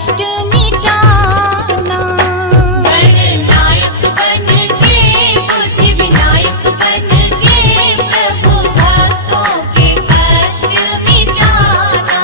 कष्ट मिटाना। गणनायक बन के बुद्धि विनायक बन के प्रभु भक्तों के कष्ट मिटाना।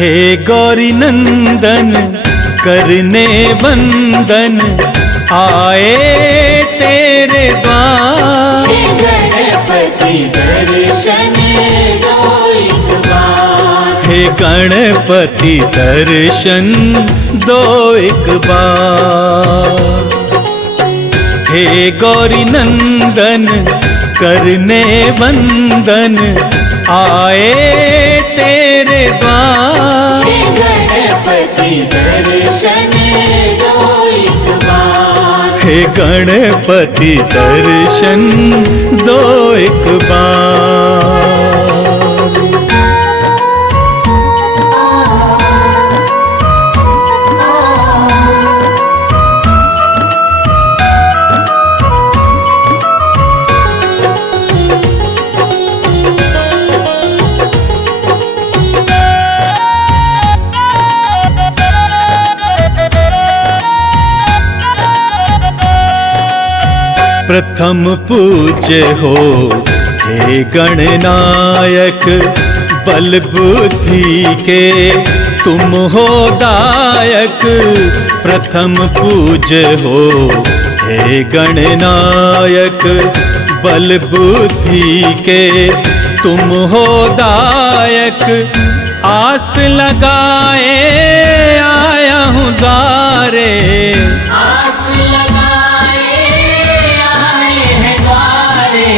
हे गौरी नंदन करने वंदन आए तेरे द्वार। हे गणपति दर्शन दो एक बार। हे गणपति दर्शन दो एक बार। हे गौरी नंदन करने वंदन आए तेरे द्वार। हे गणपति दर्शन दो एक बार। हे गणपति दर्शन दो एक बार। प्रथम पूज्य हो हे गणनायक, बल बुद्धि के तुम हो दायक। प्रथम पूज्य हो हे गणनायक, बल बुद्धि के तुम हो दायक। आस लगाए आया हूँ द्वारे, आस लगाए आए हैं द्वारे।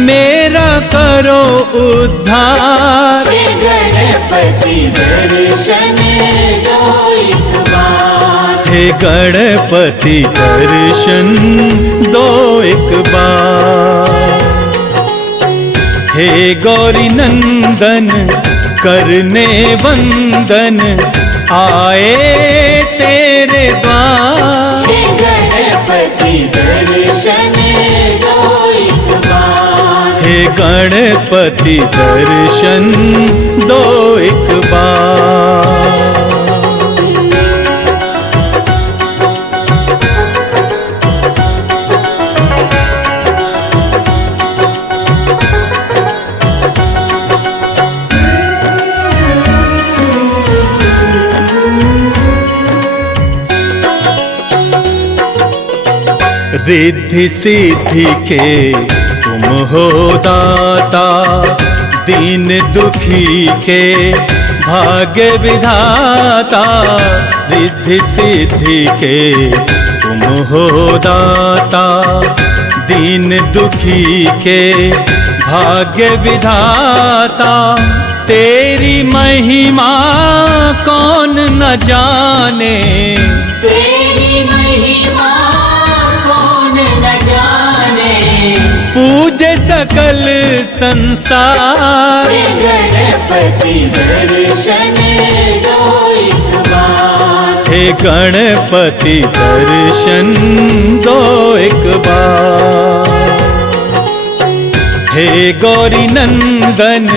मेरा करो उद्धार। हे गणपति दर्शन दो एक बार। हे गणपति दर्शन दो एक बार। हे गौरी नंदन करने वंदन आए तेरे द्वार। हे गणपति दर्शन दो एक बार। हे गणपति दर्शन दो एक बार। रिद्धि सिद्धि के तुम हो दाता, दीन दुखी के भाग्य विधाता। रिद्धि सिद्धि के तुम हो दाता, दीन दुखी के भाग्य विधाता। तेरी महिमा कौन न जाने, तेरी महिमा कौन न जाने। पूजे सकल संसार। हे गणपति दर्शन दो एक बार। हे गणपति दर्शन दो एक बार। हे गौरी नंदन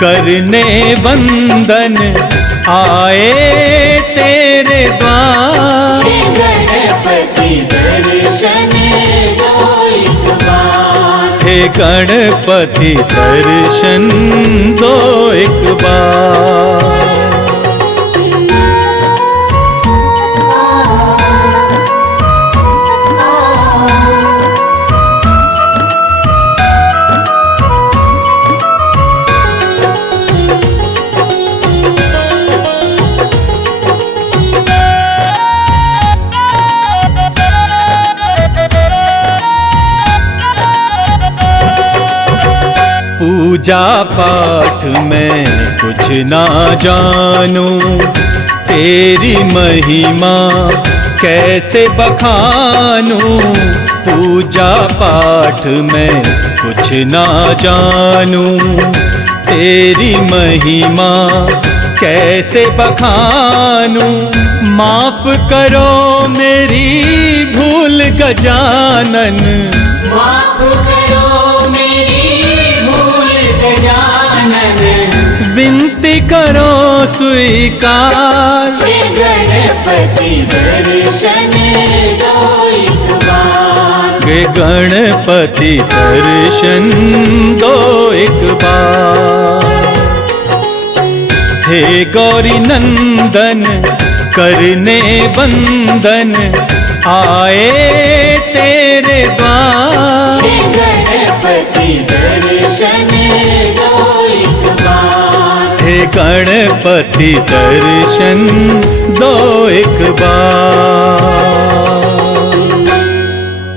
करने वंदन आए तेरे द्वार। हे गणपति दर्शन दो एक बार। हे गणपति दर्शन दो एक बार। पूजा पाठ में कुछ ना जानूं, तेरी महिमा कैसे बखानूं। पूजा पाठ में कुछ ना जानूं, तेरी महिमा कैसे बखानूं। माफ करो मेरी भूल गजानन, माफ करो मेरी भूल गजानन। विनती करो स्वीकार। हे गणपति दर्शन दो एक बार। हे गणपति दर्शन दो एक बार। हे गौरी नंदन करने बंदन आए तेरे द्वार। हे गणपति दर्शन दो एक बार। हे गणपति दर्शन दो एक बार।